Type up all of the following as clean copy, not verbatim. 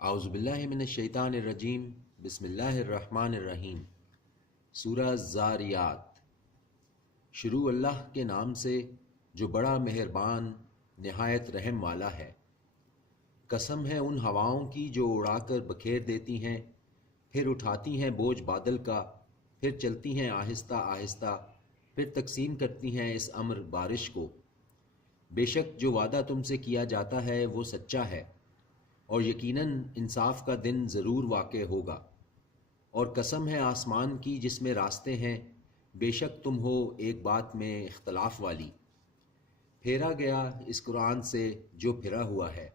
اعوذ باللہ من الشیطان الرجیم، بسم اللہ الرحمن الرحیم۔ سورہ زاریات۔ شروع اللہ کے نام سے جو بڑا مہربان نہایت رحم والا ہے۔ قسم ہے ان ہواؤں کی جو اڑا کر بکھیر دیتی ہیں، پھر اٹھاتی ہیں بوجھ بادل کا، پھر چلتی ہیں آہستہ آہستہ، پھر تقسیم کرتی ہیں اس امر بارش کو۔ بے شک جو وعدہ تم سے کیا جاتا ہے وہ سچا ہے، اور یقیناً انصاف کا دن ضرور واقع ہوگا۔ اور قسم ہے آسمان کی جس میں راستے ہیں، بے شک تم ہو ایک بات میں اختلاف والی۔ پھیرا گیا اس قرآن سے جو پھرا ہوا ہے،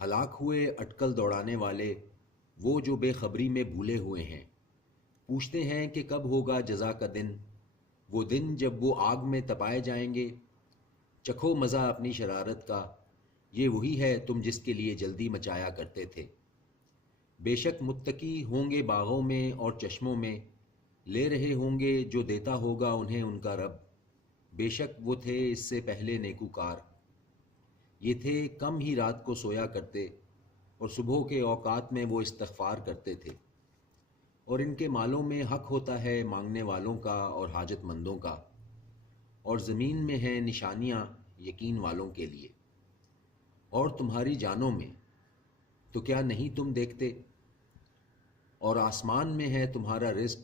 ہلاک ہوئے اٹکل دوڑانے والے، وہ جو بے خبری میں بھولے ہوئے ہیں۔ پوچھتے ہیں کہ کب ہوگا جزا کا دن، وہ دن جب وہ آگ میں تپائے جائیں گے۔ چکھو مزہ اپنی شرارت کا، یہ وہی ہے تم جس کے لیے جلدی مچایا کرتے تھے۔ بے شک متقی ہوں گے باغوں میں اور چشموں میں، لے رہے ہوں گے جو دیتا ہوگا انہیں ان کا رب۔ بے شک وہ تھے اس سے پہلے نیکوکار، یہ تھے کم ہی رات کو سویا کرتے، اور صبح کے اوقات میں وہ استغفار کرتے تھے۔ اور ان کے مالوں میں حق ہوتا ہے مانگنے والوں کا اور حاجت مندوں کا، اور زمین میں ہیں نشانیاں یقین والوں کے لیے۔ اور تمہاری جانوں میں تو کیا نہیں تم دیکھتے؟ اور آسمان میں ہے تمہارا رزق،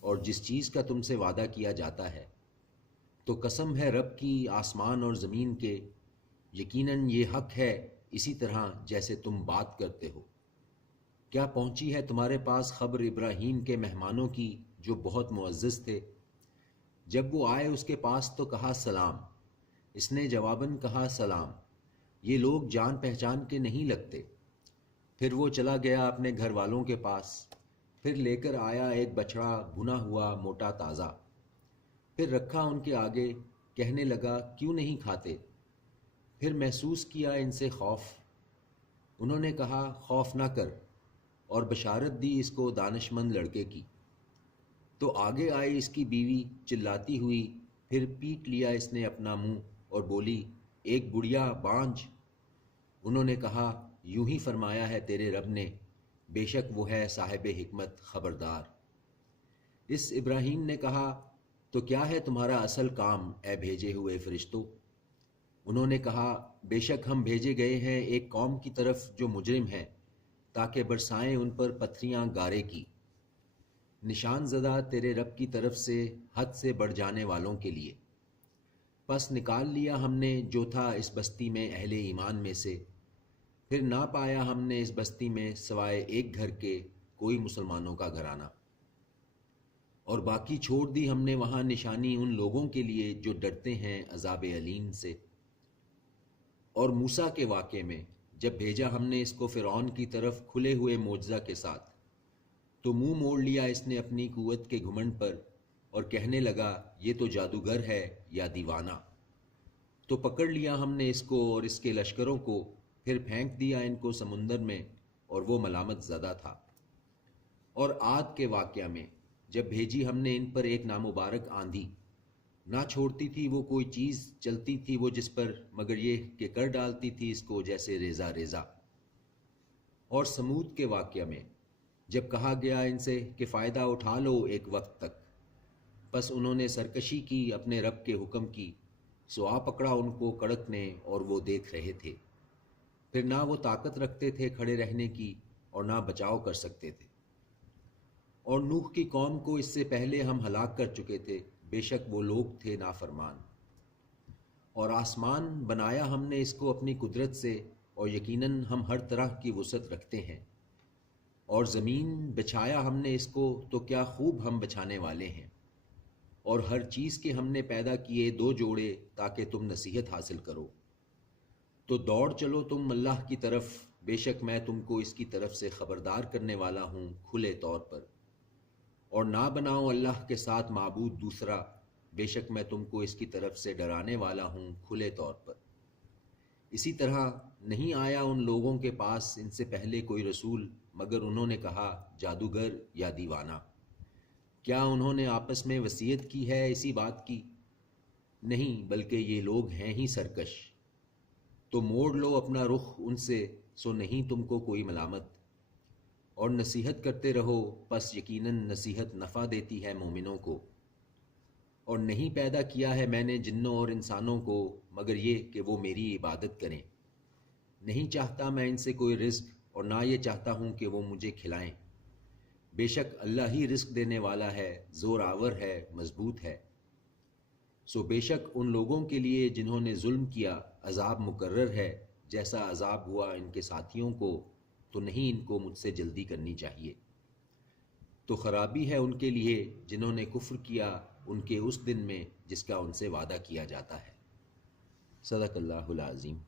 اور جس چیز کا تم سے وعدہ کیا جاتا ہے۔ تو قسم ہے رب کی آسمان اور زمین کے، یقیناً یہ حق ہے اسی طرح جیسے تم بات کرتے ہو۔ کیا پہنچی ہے تمہارے پاس خبر ابراہیم کے مہمانوں کی جو بہت معزز تھے؟ جب وہ آئے اس کے پاس تو کہا سلام، اس نے جواباً کہا سلام، یہ لوگ جان پہچان کے نہیں لگتے۔ پھر وہ چلا گیا اپنے گھر والوں کے پاس، پھر لے کر آیا ایک بچڑا بھنا ہوا موٹا تازہ، پھر رکھا ان کے آگے، کہنے لگا کیوں نہیں کھاتے؟ پھر محسوس کیا ان سے خوف، انہوں نے کہا خوف نہ کر، اور بشارت دی اس کو دانش مند لڑکے کی۔ تو آگے آئی اس کی بیوی چلاتی ہوئی، پھر پیٹ لیا اس نے اپنا منہ اور بولی ایک گڑیا بانجھ۔ انہوں نے کہا یوں ہی فرمایا ہے تیرے رب نے، بے شک وہ ہے صاحب حکمت خبردار۔ اس ابراہیم نے کہا تو کیا ہے تمہارا اصل کام اے بھیجے ہوئے فرشتوں؟ انہوں نے کہا بے شک ہم بھیجے گئے ہیں ایک قوم کی طرف جو مجرم ہے، تاکہ برسائیں ان پر پتھریاں گارے کی، نشان زدہ تیرے رب کی طرف سے حد سے بڑھ جانے والوں کے لیے۔ پس نکال لیا ہم نے جو تھا اس بستی میں اہل ایمان میں سے، پھر نہ پایا ہم نے اس بستی میں سوائے ایک گھر کے کوئی مسلمانوں کا گھرانہ، اور باقی چھوڑ دی ہم نے وہاں نشانی ان لوگوں کے لیے جو ڈرتے ہیں عذاب علیم سے۔ اور موسیٰ کے واقعے میں جب بھیجا ہم نے اس کو فرعون کی طرف کھلے ہوئے معجزہ کے ساتھ، تو منہ موڑ لیا اس نے اپنی قوت کے گھمنڈ پر، اور کہنے لگا یہ تو جادوگر ہے یا دیوانہ۔ تو پکڑ لیا ہم نے اس کو اور اس کے لشکروں کو، پھر پھینک دیا ان کو سمندر میں، اور وہ ملامت زدہ تھا۔ اور عاد کے واقعہ میں جب بھیجی ہم نے ان پر ایک نامبارک آندھی، نہ چھوڑتی تھی وہ کوئی چیز، چلتی تھی وہ جس پر، مگر یہ کہ کر ڈالتی تھی اس کو جیسے ریزہ ریزہ۔ اور سمود کے واقعہ میں جب کہا گیا ان سے کہ فائدہ اٹھا لو ایک وقت تک، پس انہوں نے سرکشی کی اپنے رب کے حکم کی، سو آ پکڑا ان کو کڑک نے اور وہ دیکھ رہے تھے۔ پھر نہ وہ طاقت رکھتے تھے کھڑے رہنے کی، اور نہ بچاؤ کر سکتے تھے۔ اور نوح کی قوم کو اس سے پہلے ہم ہلاک کر چکے تھے، بے شک وہ لوگ تھے نافرمان۔ اور آسمان بنایا ہم نے اس کو اپنی قدرت سے، اور یقیناً ہم ہر طرح کی وسعت رکھتے ہیں۔ اور زمین بچھایا ہم نے اس کو، تو کیا خوب ہم بچھانے والے ہیں۔ اور ہر چیز کے ہم نے پیدا کیے دو جوڑے تاکہ تم نصیحت حاصل کرو۔ تو دوڑ چلو تم اللہ کی طرف، بے شک میں تم کو اس کی طرف سے خبردار کرنے والا ہوں کھلے طور پر۔ اور نہ بناؤ اللہ کے ساتھ معبود دوسرا، بے شک میں تم کو اس کی طرف سے ڈرانے والا ہوں کھلے طور پر۔ اسی طرح نہیں آیا ان لوگوں کے پاس ان سے پہلے کوئی رسول، مگر انہوں نے کہا جادوگر یا دیوانہ۔ کیا انہوں نے آپس میں وصیت کی ہے اسی بات کی؟ نہیں، بلکہ یہ لوگ ہیں ہی سرکش۔ تو موڑ لو اپنا رخ ان سے، سو نہیں تم کو کوئی ملامت، اور نصیحت کرتے رہو پس یقیناً نصیحت نفع دیتی ہے مومنوں کو۔ اور نہیں پیدا کیا ہے میں نے جنوں اور انسانوں کو مگر یہ کہ وہ میری عبادت کریں۔ نہیں چاہتا میں ان سے کوئی رزق اور نہ یہ چاہتا ہوں کہ وہ مجھے کھلائیں۔ بے شک اللہ ہی رزق دینے والا ہے، زور آور ہے، مضبوط ہے۔ سو بے شک ان لوگوں کے لیے جنہوں نے ظلم کیا عذاب مقرر ہے، جیسا عذاب ہوا ان کے ساتھیوں کو، تو نہیں ان کو مجھ سے جلدی کرنی چاہیے۔ تو خرابی ہے ان کے لیے جنہوں نے کفر کیا ان کے اس دن میں جس کا ان سے وعدہ کیا جاتا ہے۔ صدق اللہ العظیم۔